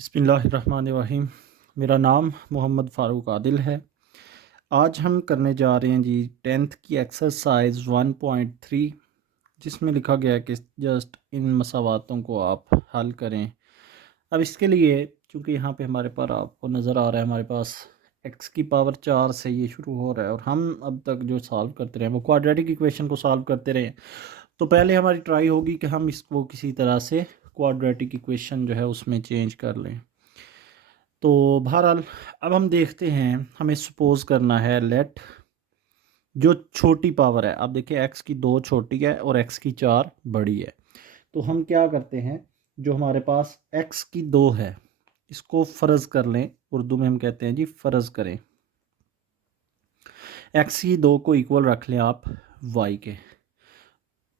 बिस्मिल्लाहिर्रहमानिर्रहीम। मेरा नाम मोहम्मद फ़ारूक आदिल है। आज हम करने जा रहे हैं जी 10th की एक्सरसाइज 1.3, जिसमें लिखा गया है कि जस्ट इन मसावातों को आप हल करें। अब इसके लिए चूँकि यहाँ पे हमारे पर आपको नज़र आ रहा है, हमारे पास x की पावर 4 से ये शुरू हो रहा है और हम अब तक जो सॉल्व करते रहे वो क्वाड्रेटिक इक्वेशन को सॉल्व करते रहे। तो पहले हमारी ट्राई होगी कि हम इसको किसी तरह से क्वाड्रेटिक इक्वेशन जो है उसमें चेंज कर लें। तो बहरहाल अब हम देखते हैं, हमें सपोज करना है लेट जो छोटी पावर है। अब देखिए x की 2 छोटी है और x की 4 बड़ी है। तो हम क्या करते हैं, जो हमारे पास x की 2 है इसको फ़र्ज़ कर लें। उर्दू में हम कहते हैं जी फ़र्ज़ करें। x की 2 को इक्वल रख लें आप y के।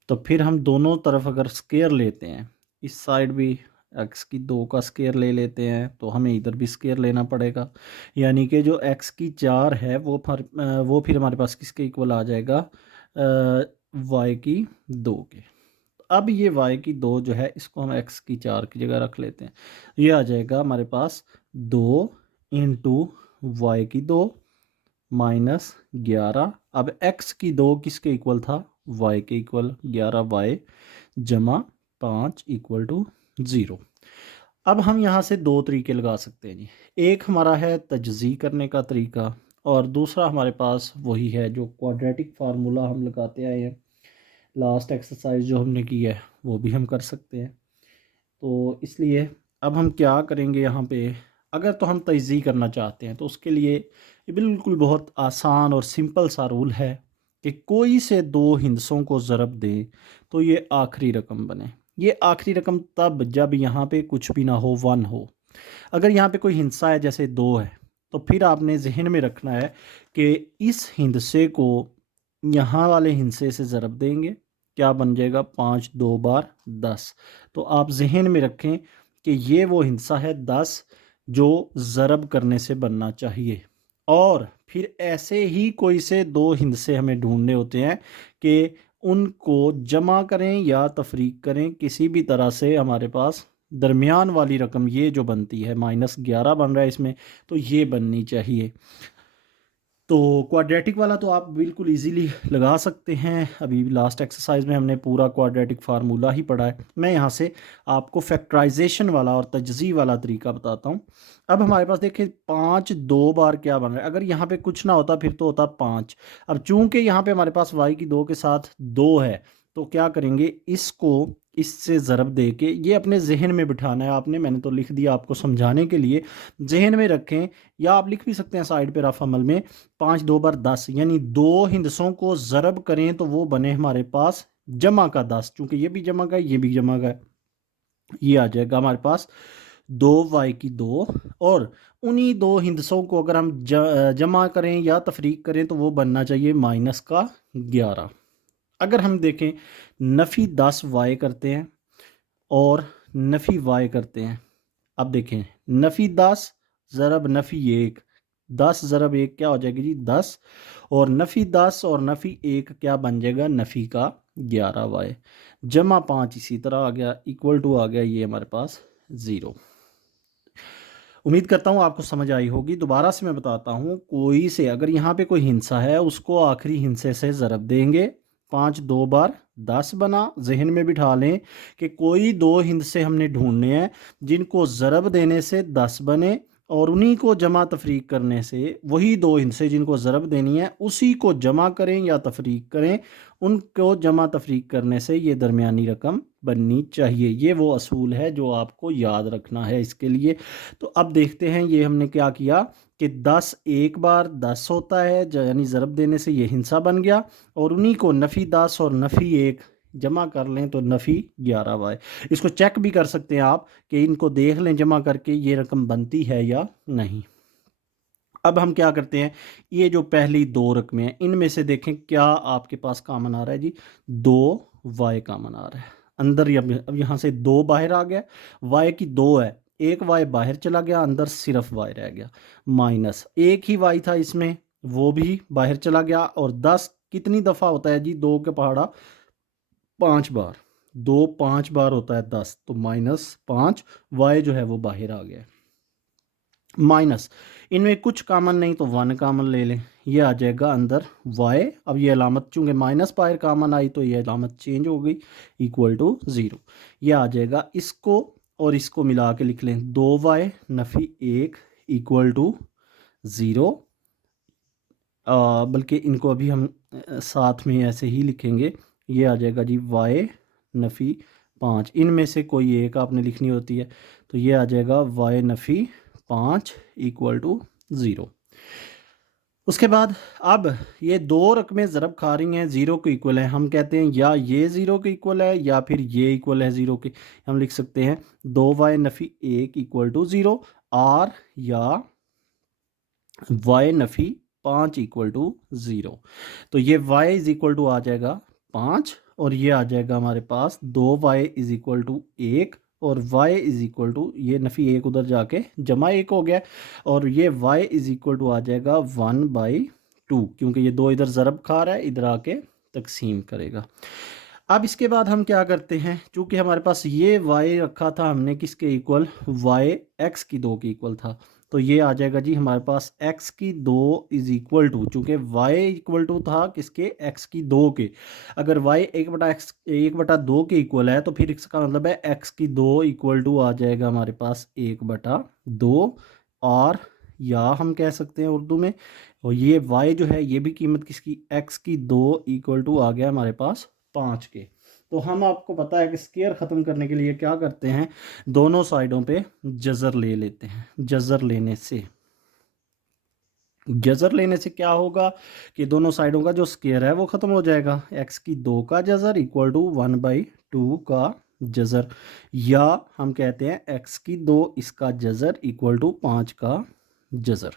तो फिर हम दोनों तरफ अगर स्केयर लेते हैं, इस साइड भी x की 2 का स्केयर ले लेते हैं तो हमें इधर भी स्केयर लेना पड़ेगा। यानी कि जो x की 4 है वो फिर हमारे पास किसके इक्वल आ जाएगा, y की 2 के। अब ये y की 2 जो है इसको हम x की 4 की जगह रख लेते हैं। ये आ जाएगा हमारे पास 2 इंटू वाई की 2 माइनस 11। अब x की 2 किसके इक्वल था, y के इक्वल। 11y जमा 5 इक्वल टू 0। अब हम यहाँ से दो तरीके लगा सकते हैं जी। एक हमारा है तजज़ी करने का तरीका और दूसरा हमारे पास वही है जो क्वाड्रेटिक फार्मूला हम लगाते आए हैं। लास्ट एक्सरसाइज जो हमने की है वो भी हम कर सकते हैं। तो इसलिए अब हम क्या करेंगे यहाँ पे, अगर तो हम तजज़ी करना चाहते हैं तो उसके लिए ये बिल्कुल बहुत आसान और सिंपल सा रूल है कि कोई से दो हिंसों को ज़रब दें तो ये आखिरी रकम बने। ये आखिरी रकम तब जब यहाँ पे कुछ भी ना हो, 1 हो। अगर यहाँ पे कोई हिंसा है जैसे 2 है तो फिर आपने जहन में रखना है कि इस हिंसे को यहाँ वाले हिंसे से ज़रब देंगे, क्या बन जाएगा 5 2 बार 10। तो आप जहन में रखें कि ये वो हिंसा है 10 जो ज़रब करने से बनना चाहिए। और फिर ऐसे ही कोई से दो हिंसे हमें ढूंढने होते हैं कि उनको जमा करें या तफरीक करें, किसी भी तरह से हमारे पास दरमियान वाली रकम ये जो बनती है -11 बन रहा है इसमें, तो ये बननी चाहिए। तो क्वाड्रेटिक वाला तो आप बिल्कुल इजीली लगा सकते हैं। अभी लास्ट एक्सरसाइज में हमने पूरा क्वाड्रेटिक फार्मूला ही पढ़ा है। मैं यहाँ से आपको फैक्टराइजेशन वाला और तजज़ी वाला तरीका बताता हूँ। अब हमारे पास देखिए 5 2 बार क्या बन रहा है। अगर यहाँ पे कुछ ना होता फिर तो होता 5। अब चूंकि यहाँ पे हमारे पास y की 2 के साथ 2 है तो क्या करेंगे, इसको इससे ज़रब दे के ये अपने जहन में बिठाना है आपने। मैंने तो लिख दिया आपको समझाने के लिए, जहन में रखें या आप लिख भी सकते हैं साइड पे रफ अमल में। 5 2 बार 10 यानी दो हिंसों को ज़रब करें तो वो बने हमारे पास जमा का 10। चूंकि ये भी जमा का है ये भी जमा का है, ये आ जाएगा हमारे पास 2y की 2। और उन्हीं दो हिंसों को अगर हम जमा करें या तफरीक करें तो वो बनना चाहिए -11। अगर हम देखें नफ़ी 10y करते हैं और नफ़ी y करते हैं। अब देखें नफ़ी 10 ज़रब नफ़ी 1, 10 ज़रब 1 क्या हो जाएगी जी 10। और नफ़ी 10 और नफ़ी 1 क्या बन जाएगा, नफ़ी का 11y जमा 5 इसी तरह आ गया, इक्वल टू आ गया ये हमारे पास 0। उम्मीद करता हूँ आपको समझ आई होगी। दोबारा से मैं बताता हूँ, कोई से अगर यहाँ पे कोई हिंसा है उसको आखिरी हिंसे से ज़रब देंगे। 5 2 बार 10 बना, जहन में बिठा लें कि कोई दो हिंसे हमने ढूंढने हैं जिनको ज़रब देने से 10 बने और उन्हीं को जमा तफरीक करने से, वही दो हिंसे जिनको ज़रब देनी है उसी को जमा करें या तफरीक करें, उनको जमा तफरीक करने से ये दरमियानी रकम बननी चाहिए। ये वो असूल है जो आपको याद रखना है इसके लिए। तो अब देखते हैं ये हमने क्या किया कि 10 एक बार 10 होता है, यानी ज़रब देने से ये हिंसा बन गया और उन्हीं को नफ़ी 10 और नफ़ी 1 जमा कर लें तो नफ़ी 11y। इसको चेक भी कर सकते हैं आप कि इनको देख लें जमा करके ये रकम बनती है या नहीं। अब हम क्या करते हैं, ये जो पहली दो रकमें हैं इनमें से देखें क्या आपके पास कामन आ रहा है जी, 2y कामन आ रहा है अंदर। अब यहाँ से 2 बाहर आ गया, y की 2 है, एक y बाहर चला गया, अंदर सिर्फ y रह गया। माइनस एक ही y था इसमें, वो भी बाहर चला गया। और 10 कितनी दफ़ा होता है जी, 2 के पहाड़ा 5 बार, 2 5 बार होता है 10, तो -5, y जो है वो बाहर आ गया। माइनस, इनमें कुछ कॉमन नहीं तो 1 कॉमन ले लें, ये आ जाएगा अंदर y। अब ये अलामत चूँकि माइनस बाहर कॉमन आई तो ये अलामत चेंज हो गई, इक्वल टू 0। ये आ जाएगा, इसको और इसको मिला के लिख लें 2y नफ़ी 1 इक्वल टू 0। बल्कि इनको अभी हम साथ में ऐसे ही लिखेंगे। ये आ जाएगा जी y नफ़ी 5, इनमें से कोई एक आपने लिखनी होती है, तो ये आ जाएगा y नफ़ी 5 इक्वल टू 0। उसके बाद अब ये दो रकमें ज़रब खा रही हैं, ज़ीरो के इक्वल है। हम कहते हैं या ये ज़ीरो के इक्वल है या फिर ये इक्वल है ज़ीरो के। हम लिख सकते हैं 2y नफ़ी 1 इक्वल टू 0, और या y नफ़ी 5 इक्वल टू 0। तो ये y इज़ इक्वल टू आ जाएगा 5, और ये आ जाएगा हमारे पास 2y इज़ इक्वल टू 1, और y इज़ इक्वल टू ये नफ़ी 1 उधर जाके जमा 1 हो गया, और ये y इज़ इक्वल टू आ जाएगा 1/2, क्योंकि ये 2 इधर ज़रब खा रहा है, इधर आके तकसीम करेगा। अब इसके बाद हम क्या करते हैं, चूँकि हमारे पास ये y रखा था हमने किसके इक्वल, y x की 2 के इक्वल था, तो ये आ जाएगा जी हमारे पास x की 2 इज़ इक्वल टू, चूँकि y इक्वल टू था किसके, x की 2 के। अगर y 1/2 के इक्वल है तो फिर इसका मतलब है x की 2 इक्वल टू आ जाएगा हमारे पास 1/2, और या हम कह सकते हैं उर्दू में, और ये y जो है ये भी कीमत किसकी, x की 2 इक्वल टू आ गया हमारे पास 5 के। तो हम आपको पता है कि स्केयर ख़त्म करने के लिए क्या करते हैं, दोनों साइडों पे जज़र ले लेते हैं। जज़र लेने से क्या होगा कि दोनों साइडों का जो स्केयर है वो ख़त्म हो जाएगा। x की 2 का जज़र इक्वल टू 1/2 का जज़र, या हम कहते हैं x की 2 इसका जज़र इक्वल टू 5 का जज़र।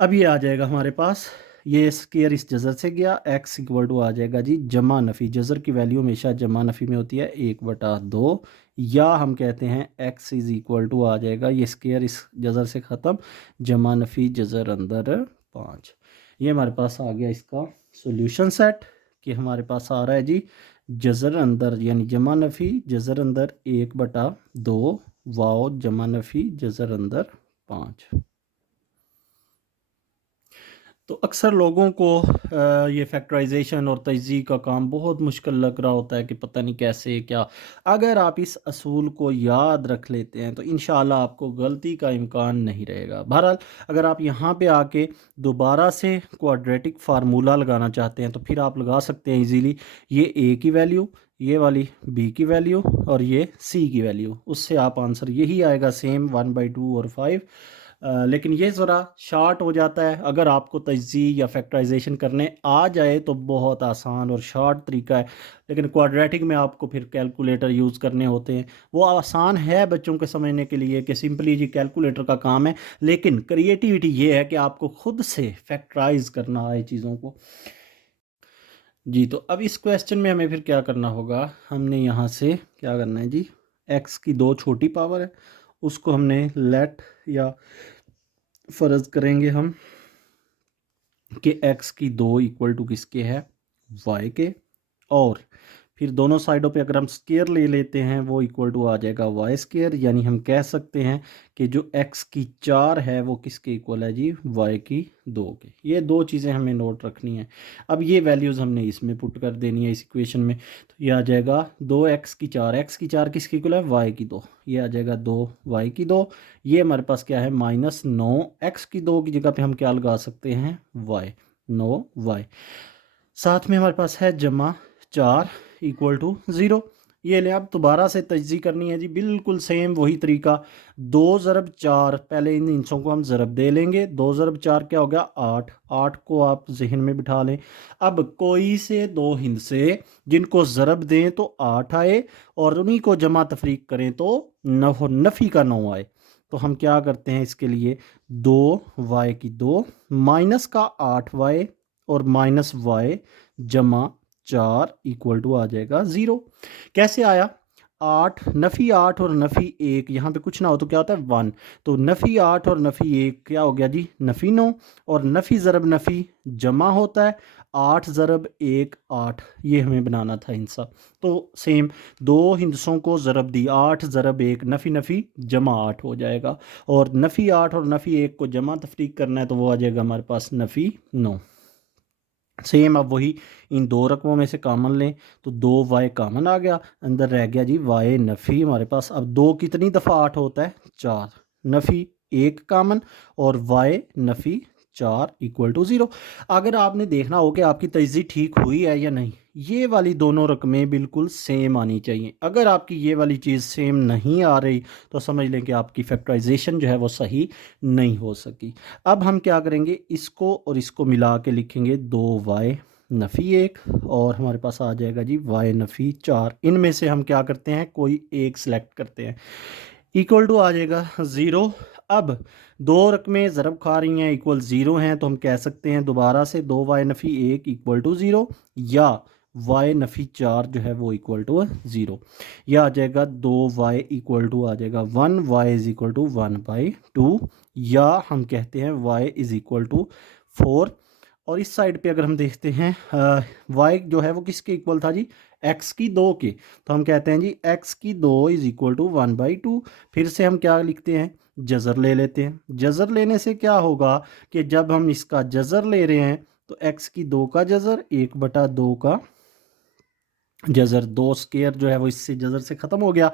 अब ये आ जाएगा हमारे पास, ये स्केयर इस जज़र से गया, x इक्वल टू आ जाएगा जी जमा नफ़ी, जज़र की वैल्यू हमेशा जमा नफ़ी में होती है 1/2, या हम कहते हैं x इज़ इक्वल टू आ जाएगा, ये स्केयर इस जज़र से ख़त्म, जमा नफ़ी जज़र अंदर 5। ये हमारे पास आ गया इसका सोल्यूशन सेट, कि हमारे पास आ रहा है जी जज़र अंदर यानी जमा नफ़ी जज़र अंदर 1/2, वाओ जमा नफ़ी जज़र अंदर 5। तो अक्सर लोगों को ये फैक्टराइजेशन और तजज़ीह का काम बहुत मुश्किल लग रहा होता है कि पता नहीं कैसे क्या। अगर आप इस असूल को याद रख लेते हैं तो इंशाअल्लाह आपको गलती का इम्कान नहीं रहेगा। बहरहाल अगर आप यहाँ पे आके दोबारा से क्वाड्रेटिक फार्मूला लगाना चाहते हैं तो फिर आप लगा सकते हैं इजीली, ये a की वैल्यू, ये वाली b की वैल्यू और ये c की वैल्यू, उससे आप आंसर यही आएगा सेम 1/2 और 5। लेकिन ये ज़रा शार्ट हो जाता है। अगर आपको तजज़ीह या फैक्टराइजेशन करने आ जाए तो बहुत आसान और शार्ट तरीका है, लेकिन क्वाड्रेटिक में आपको फिर कैलकुलेटर यूज़ करने होते हैं। वो आसान है बच्चों के समझने के लिए कि सिंपली जी कैलकुलेटर का काम है, लेकिन क्रिएटिविटी ये है कि आपको खुद से फैक्टराइज करना है चीज़ों को। जी, तो अब इस क्वेश्चन में हमें फिर क्या करना होगा, हमने यहाँ से क्या करना है जी, x की 2 छोटी पावर है उसको हमने लेट या फ़र्ज़ करेंगे हम कि x की 2 इक्वल टू किसके है, y के, और फिर दोनों साइडों पे अगर हम स्केयर ले लेते हैं वो इक्वल टू आ जाएगा y स्केयर, यानी हम कह सकते हैं कि जो x की 4 है वो किसके इक्वल है जी, y की 2 के। ये दो चीज़ें हमें नोट रखनी है। अब ये वैल्यूज़ हमने इसमें पुट कर देनी है इस इक्वेशन में, तो ये आ जाएगा 2x की 4, x की 4 किसकी इक्वल है, y की 2, ये आ जाएगा 2y की 2। ये हमारे पास क्या है, -9, x की 2 की जगह पे हम क्या लगा सकते हैं, y, 9y। साथ में हमारे पास है जमा 4 इक्वल टू 0। ये ले अब दोबारा से तजज़ी करनी है जी, बिल्कुल सेम वही तरीका, 2 ज़रब 4, पहले इन इंचों को हम ज़रब दे लेंगे, 2 ज़रब 4 क्या हो गया 8, 8 को आप जहन में बिठा लें। अब कोई से दो हिंद से जिनको ज़रब दें तो 8 आए और उन्हीं को जमा तफरीक करें तो नफ़ी का 9 आए। तो हम क्या करते हैं इसके लिए, 2y की 2 माइनस का 8y और माइनस y जमा 4 इक्वल टू आ जाएगा 0। कैसे आया, 8 नफ़ी 8 और नफ़ी 1, यहाँ पे कुछ ना हो तो क्या होता है 1, तो नफ़ी 8 और नफ़ी 1 क्या हो गया जी, नफ़ी 9, और नफ़ी ज़रब नफ़ी जमा होता है, 8 ज़रब 1 8, ये हमें बनाना था हिंसा। तो सेम दो हिंसों को ज़रब दी, 8 ज़रब 1 नफ़ी नफ़ी जमा 8 हो जाएगा, और नफ़ी 8 और नफ़ी 1 को जमा तफरीक करना है तो वो आ जाएगा हमारे पास नफ़ी 9। सेम अब वही इन दो रकमों में से कॉमन लें तो 2y कॉमन आ गया, अंदर रह गया जी y नफ़ी हमारे पास। अब 2 कितनी दफ़ा 8 होता है? 4, नफ़ी 1 कॉमन और y नफ़ी 4 इक्वल टू 0। अगर आपने देखना हो कि आपकी तजज़ी ठीक हुई है या नहीं, ये वाली दोनों रकमें बिल्कुल सेम आनी चाहिए। अगर आपकी ये वाली चीज़ सेम नहीं आ रही तो समझ लें कि आपकी फैक्टराइजेशन जो है वो सही नहीं हो सकी। अब हम क्या करेंगे, इसको और इसको मिला के लिखेंगे 2y नफ़ी 1, और हमारे पास आ जाएगा जी y नफ़ी 4। इनमें से हम क्या करते हैं, कोई एक सिलेक्ट करते हैं, इक्वल टू आ जाएगा 0। अब दो रकमें ज़रब खा रही हैं, इक्वल 0 हैं, तो हम कह सकते हैं दोबारा से 2y नफ़ी 1 इक्वल टू 0, या y नफ़ी 4 जो है वो इक्वल टू 0। यह आ जाएगा 2y इक्वल टू आ जाएगा 1, y इज़ इक्वल टू 1/2, या हम कहते हैं y इज़ इक्वल टू 4। और इस साइड पे अगर हम देखते हैं y जो है वो किसके इक्वल था जी, x की 2 के, तो हम कहते हैं जी x की 2 इज़ इक्वल टू 1/2। फिर से हम क्या लिखते हैं, जज़र ले लेते हैं। जज़र लेने से क्या होगा कि जब हम इसका जज़र ले रहे हैं तो x की 2 का जज़र 1/2 का जज़र, 2 स्क्वायर जो है वो इससे जज़र से ख़त्म हो गया,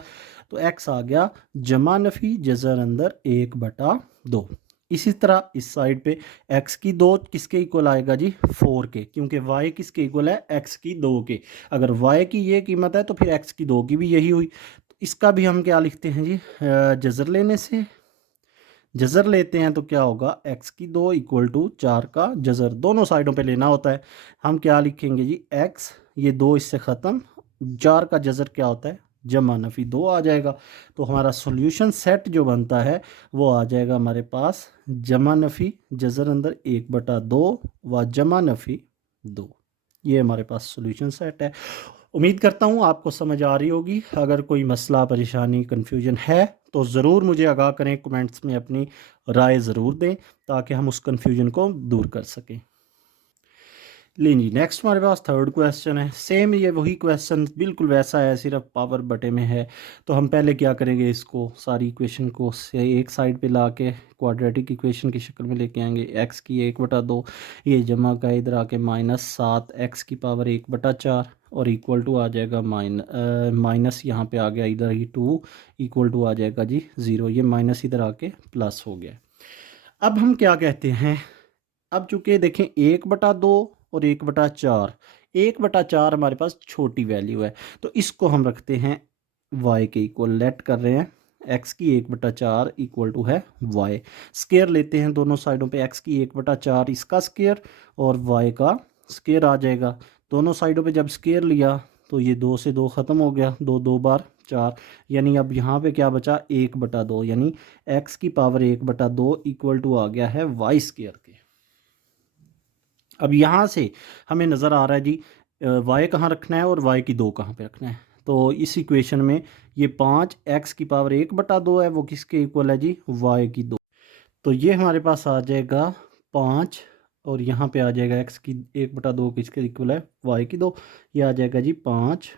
तो x आ गया जमा नफ़ी जज़र अंदर 1/2। इसी तरह इस साइड पे x की 2 किसके इक्वल आएगा जी, 4 के, क्योंकि y किसके इक्वल है, x की 2 के। अगर y की ये कीमत है तो फिर x की 2 की भी यही हुई। तो इसका भी हम क्या लिखते हैं जी, जज़र लेने से, जज़र लेते हैं तो क्या होगा, x की 2 इक्वल टू 4 का जज़र, दोनों साइडों पे लेना होता है। हम क्या लिखेंगे जी, x, ये 2 इससे ख़त्म, 4 का जज़र क्या होता है, जमा नफ़ी 2 आ जाएगा। तो हमारा सॉल्यूशन सेट जो बनता है वो आ जाएगा हमारे पास जमा नफ़ी जज़र अंदर 1/2 व जमा नफ़ी 2। ये हमारे पास सॉल्यूशन सेट है। उम्मीद करता हूँ आपको समझ आ रही होगी। अगर कोई मसला, परेशानी, कन्फ्यूजन है तो ज़रूर मुझे आगाह करें, कमेंट्स में अपनी राय ज़रूर दें ताकि हम उस कन्फ्यूजन को दूर कर सकें। लें जी, नेक्स्ट हमारे पास थर्ड क्वेश्चन है। सेम ये वही क्वेश्चन बिल्कुल वैसा है, सिर्फ पावर बटे में है। तो हम पहले क्या करेंगे, इसको सारी इक्वेशन को से एक साइड पे ला के क्वाड्रेटिक इक्वेशन की शक्ल में लेके आएंगे। x की 1/2 ये जमा का इधर आके -7 x की पावर 1/4 और इक्वल टू आ जाएगा माइनस यहाँ पे आ गया इधर ही 2 इक्वल टू आ जाएगा जी 0। ये माइनस इधर आके प्लस हो गया। अब हम क्या कहते हैं, अब चूंकि देखें 1/2 और 1/4, 1/4 हमारे पास छोटी वैल्यू है तो इसको हम रखते हैं y के इक्वल, लेट कर रहे हैं x की 1/4 इक्वल टू है y। स्केयर लेते हैं दोनों साइडों पे, x की 1/4 इसका स्केयर और y का स्केयर आ जाएगा। दोनों साइडों पे जब स्केयर लिया तो ये 2 से 2 ख़त्म हो गया, 2 2 बार 4, यानी अब यहाँ पे क्या बचा 1/2, यानी x की पावर 1/2 इक्वल टू आ गया है y स्केयर के। अब यहाँ से हमें नज़र आ रहा है जी y कहाँ रखना है और y की 2 कहाँ पे रखना है। तो इस इक्वेशन में ये 5 x की पावर 1/2 है, वो किसके इक्वल है जी, y की 2। तो ये हमारे पास आ जाएगा 5, और यहाँ पे आ जाएगा x की 1/2 किसके इक्वल है, y की 2। ये आ जाएगा जी 5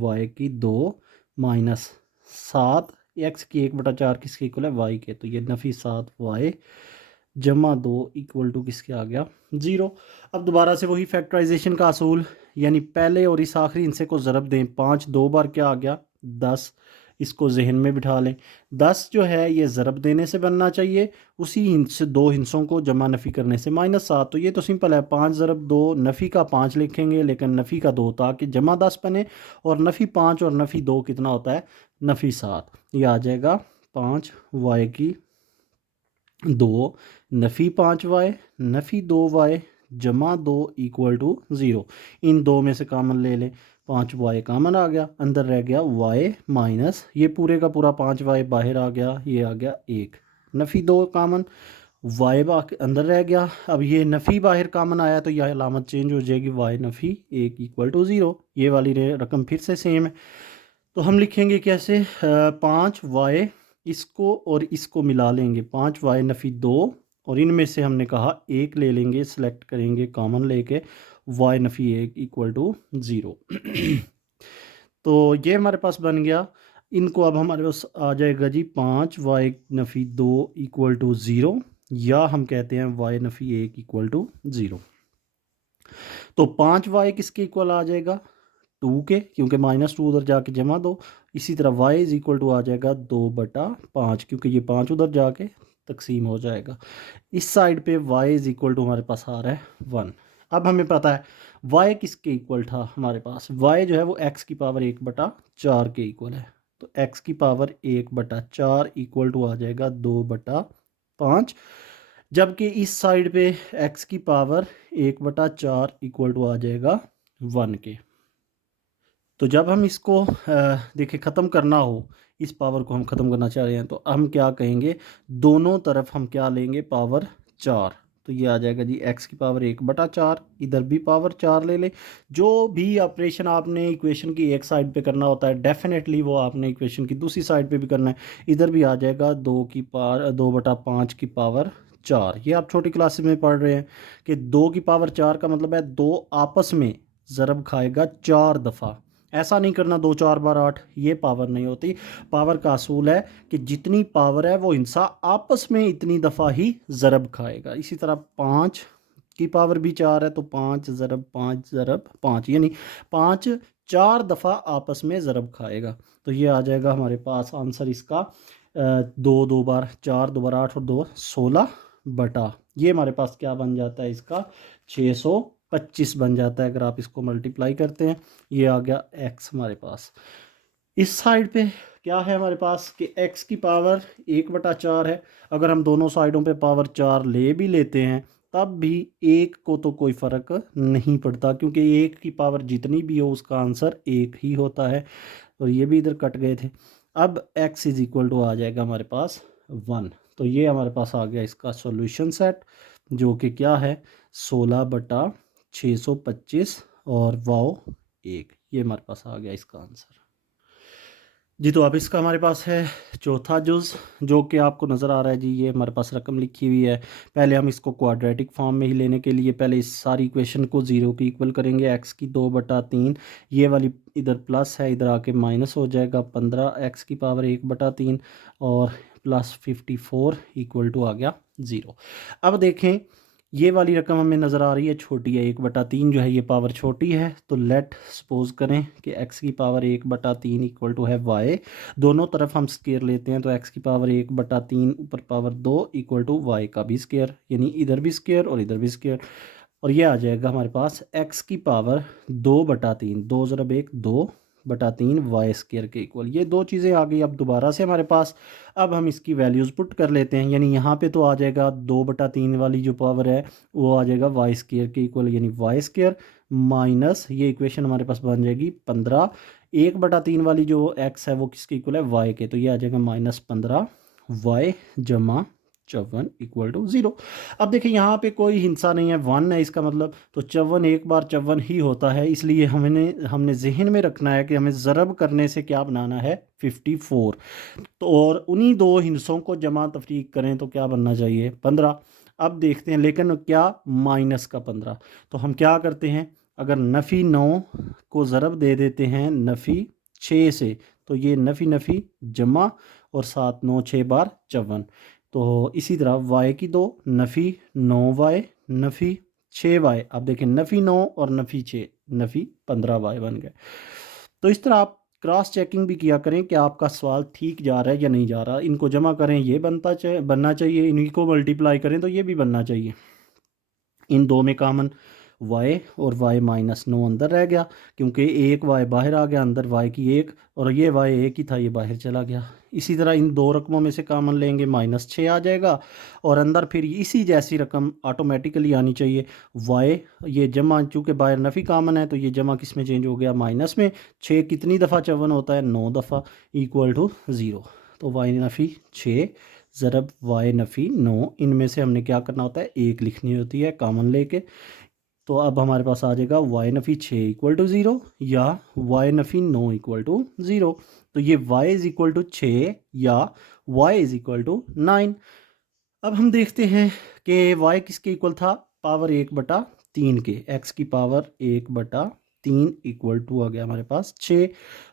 y की 2 माइनस 7 x की 1/4 किसके इक्वल है, y के। तो ये नफ़ी 7 y जमा 2 इक्वल टू किसके आ गया, 0। अब दोबारा से वही फैक्टराइजेशन का असूल, यानी पहले और इस आखिरी हिस्से को ज़रब दें। 5 2 बार क्या आ गया 10, इसको जहन में बिठा लें। 10 जो है ये ज़रब देने से बनना चाहिए, उसी हिस्से दो हिस्सों को जमा नफ़ी करने से। -7 तो ये तो सिंपल है, 5 ज़रब 2, नफ़ी का 5 लिखेंगे लेकिन नफ़ी का 2 ताकि जमा 10 बने, और नफ़ी 5 और नफ़ी 2 कितना होता है, नफ़ी 7। ये आ जाएगा 5 y की 2 नफ़ी 5y नफ़ी 2y जमा 2 इक्वल टू 0। इन दो में से कामन ले लें, 5y कामन आ गया, अंदर रह गया y माइनस ये पूरे का पूरा 5y बाहर आ गया, ये आ गया 1, नफ़ी 2 कामन, y अंदर रह गया। अब ये नफ़ी बाहर कामन आया तो यह अलामत चेंज हो जाएगी, y नफ़ी 1 इक्वल टू 0। ये वाली रकम फिर से सेम है, तो हम लिखेंगे कैसे, 5y, इसको और इसको मिला लेंगे, 5y नफ़ी 2 और इनमें से हमने कहा एक ले लेंगे, सेलेक्ट करेंगे कॉमन लेके, y नफ़ी एक इक्वल टू 0। तो ये हमारे पास बन गया। इनको अब हमारे पास आ जाएगा जी 5y नफ़ी 2 इक्वल टू 0, या हम कहते हैं y नफ़ी एक इक्वल टू 0। तो 5y किसके इक्वल आ जाएगा, 2 के, क्योंकि -2 उधर जाके जमा दो। इसी तरह y इज इक्वल टू आ जाएगा 2/5, क्योंकि ये 5 उधर जाके तकसीम हो जाएगा। इस साइड पे y इज इक्वल टू हमारे पास आ रहा है 1। अब हमें पता है y किसके इक्वल था, हमारे पास y जो है वो x की पावर 1/4 के इक्वल है। तो x की पावर 1/4 इक्वल टू आ जाएगा 2/5, जबकि इस साइड पे x की पावर 1/4 इक्वल टू आ जाएगा 1 के। तो जब हम इसको देखिए ख़त्म करना हो, इस पावर को हम ख़त्म करना चाह रहे हैं, तो हम क्या कहेंगे, दोनों तरफ हम क्या लेंगे, पावर 4। तो ये आ जाएगा जी x की पावर 1/4, इधर भी पावर 4 ले ले। जो भी ऑपरेशन आपने इक्वेशन की एक साइड पे करना होता है, डेफिनेटली वो आपने इक्वेशन की दूसरी साइड पे भी करना है। इधर भी आ जाएगा 2/5 की पावर 4। ये आप छोटी क्लासेस में पढ़ रहे हैं कि 2 की पावर 4 का मतलब है 2 आपस में ज़रब खाएगा 4 दफ़ा। ऐसा नहीं करना 2 4 बार 8, ये पावर नहीं होती। पावर का असूल है कि जितनी पावर है वो इंसान आपस में इतनी दफ़ा ही ज़रब खाएगा। इसी तरह 5 की पावर भी 4 है, तो 5 ज़रब 5 यानी 5 4 दफ़ा आपस में ज़रब खाएगा। तो ये आ जाएगा हमारे पास आंसर इसका 2 2 बार 4, 2 बार 8 और 2 16 बटा, ये हमारे पास क्या बन जाता है, इसका 625 बन जाता है अगर आप इसको मल्टीप्लाई करते हैं। ये आ गया x हमारे पास। इस साइड पे क्या है हमारे पास कि x की पावर 1/4 है। अगर हम दोनों साइडों पे पावर 4 ले भी लेते हैं, तब भी एक को तो कोई फ़र्क नहीं पड़ता, क्योंकि एक की पावर जितनी भी हो उसका आंसर एक ही होता है। और ये भी इधर कट गए थे। अब x इज इक्वल टू आ जाएगा हमारे पास 1। तो ये हमारे पास आ गया इसका सॉल्यूशन सेट, जो कि क्या है 16/625 और वाओ 1। ये हमारे पास आ गया इसका आंसर जी। तो अब इसका हमारे पास है चौथा जुज़, जो कि आपको नज़र आ रहा है जी, ये हमारे पास रकम लिखी हुई है। पहले हम इसको क्वाड्रेटिक फॉर्म में ही लेने के लिए पहले इस सारी इक्वेशन को 0 की इक्वल करेंगे। x की 2/3, ये वाली इधर प्लस है, इधर आके माइनस हो जाएगा 15 x की पावर 1/3 और प्लस 54 इक्वल टू आ गया 0। अब देखें ये वाली रकम हमें नज़र आ रही है छोटी है, 1/3 जो है ये पावर छोटी है। तो लेट सपोज करें कि x की पावर 1/3 इक्वल टू है y। दोनों तरफ हम स्केयर लेते हैं, तो x की पावर 1/3 ऊपर पावर 2 इक्वल टू y का भी स्केयर, यानी इधर भी स्केयर और इधर भी स्केयर। और ये आ जाएगा हमारे पास x की पावर 2/3, 2 ज़रब 1 2/3 वाई स्केयर के इक्वल। ये दो चीज़ें आ गई अब दोबारा से हमारे पास। अब हम इसकी वैल्यूज़ पुट कर लेते हैं, यानी यहाँ पे तो आ जाएगा 2/3 वाली जो पावर है वो आ जाएगा वाई स्केयर के इक्वल, यानी वाई स्केयर माइनस ये इक्वेशन हमारे पास बन जाएगी 15। 1/3 वाली जो x है वो किसके इक्वल है, y के, तो ये आ जाएगा -15 y जमा 54 इक्वल टू 0। अब देखिए यहाँ पे कोई हिंसा नहीं है, 1 है इसका मतलब, तो 54 एक बार 54 ही होता है। इसलिए हमने जहन में रखना है कि हमें ज़रब करने से क्या बनाना है, 54। तो और उन्हीं दो हिंसों को जमा तफरीक करें तो क्या बनना चाहिए, 15। अब देखते हैं, लेकिन क्या माइनस का 15। तो हम क्या करते हैं, अगर नफ़ी 9 को ज़रब दे देते हैं नफ़ी 6 से, तो ये नफ़ी नफ़ी जमा और 7 9 6 बार 54। तो इसी तरह y की 2 नफ़ी 9y नफ़ी 6y। अब देखें नफ़ी 9 और नफ़ी 6 नफ़ी 15y बन गए। तो इस तरह आप क्रॉस चेकिंग भी किया करें कि आपका सवाल ठीक जा रहा है या नहीं जा रहा। इनको जमा करें ये बनना चाहिए, इन्हीं को मल्टीप्लाई करें तो ये भी बनना चाहिए। इन दो में कामन y और y -9 अंदर रह गया, क्योंकि एक y बाहर आ गया, अंदर y की 1, और ये y एक ही था, ये बाहर चला गया। इसी तरह इन दो रकमों में से कामन लेंगे, -6 आ जाएगा, और अंदर फिर इसी जैसी रकम ऑटोमेटिकली आनी चाहिए y। ये जमा, चूँकि बाहर नफ़ी कामन है तो ये जमा किस में चेंज हो गया, माइनस में। 6 कितनी दफ़ा 54 होता है, 9 दफ़ा इक्वल टू 0। तो y नफ़ी 6 ज़रब y नफ़ी 9, इनमें से हमने क्या करना होता है, एक लिखनी होती है कॉमन लेके। तो अब हमारे पास आ जाएगा y नफ़ी 6 इक्वल टू 0 या y नफ़ी 9 इक्वल टू 0। तो ये y इज़ इक्वल टू 6 या y इज़ इक्वल टू 9। अब हम देखते हैं कि y किसके इक्वल था, पावर 1/3 के, x की पावर 1/3 इक्वल टू आ गया हमारे पास 6।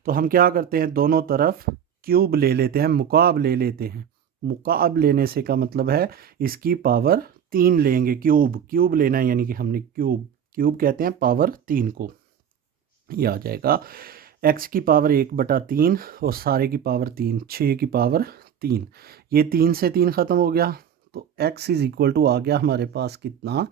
तो हम क्या करते हैं, दोनों तरफ क्यूब ले लेते हैं, मुकाब ले लेते हैं। मुकाब लेने से का मतलब है इसकी पावर 3 लेंगे, क्यूब क्यूब लेना है, यानी कि हमने क्यूब क्यूब कहते हैं पावर 3 को। ये आ जाएगा x की पावर 1/3 और सारे की पावर 3, 6 की पावर 3। ये 3 से 3 ख़त्म हो गया, तो x इज़ इक्वल टू आ गया हमारे पास कितना,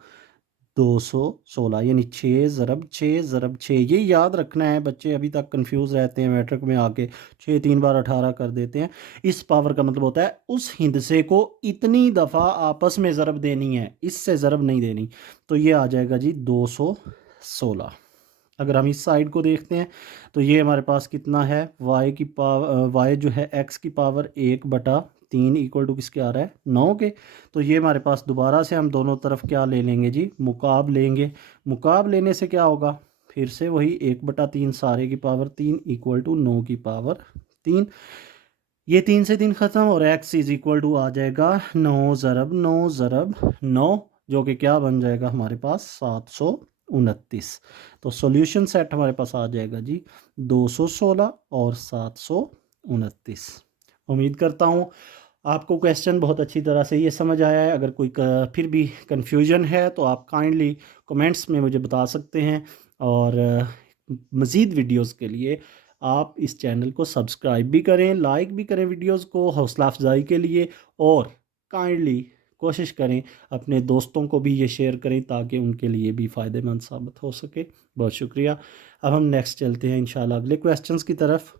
216, यानी 6 ज़रब 6 ज़रब 6। ये याद रखना है, बच्चे अभी तक कंफ्यूज रहते हैं मैट्रिक में आके, 6 3 बार 18 कर देते हैं। इस पावर का मतलब होता है उस हिंदसे को इतनी दफ़ा आपस में ज़रब देनी है, इससे ज़रब नहीं देनी। तो ये आ जाएगा जी 216। अगर हम इस साइड को देखते हैं तो ये हमारे पास कितना है, y की पावर, y जो है x की पावर 1/3 इक्वल टू किसके आ रहा है, 9 के। तो ये हमारे पास दोबारा से हम दोनों तरफ क्या ले लेंगे जी, मुकाब लेंगे। मुकाब लेने से क्या होगा, फिर से वही 1/3 सारे की पावर 3 इक्वल टू 9 की पावर 3। ये 3 से 3 ख़त्म और x इज़ इक्वल टू आ जाएगा 9 ज़रब 9 ज़रब 9, जो कि क्या बन जाएगा हमारे पास 729। तो सॉल्यूशन सेट हमारे पास आ जाएगा जी 216 और 729। उम्मीद करता हूँ आपको क्वेश्चन बहुत अच्छी तरह से ये समझ आया है। अगर कोई फिर भी कन्फ्यूजन है तो आप काइंडली कमेंट्स में मुझे बता सकते हैं, और मज़ीद वीडियोस के लिए आप इस चैनल को सब्सक्राइब भी करें, लाइक भी करें वीडियोस को हौसला अफजाई के लिए, और काइंडली कोशिश करें अपने दोस्तों को भी ये शेयर करें ताकि उनके लिए भी फ़ायदेमंद साबित हो सके। बहुत शुक्रिया। अब हम नेक्स्ट चलते हैं इंशाल्लाह अगले क्वेश्चंस की तरफ।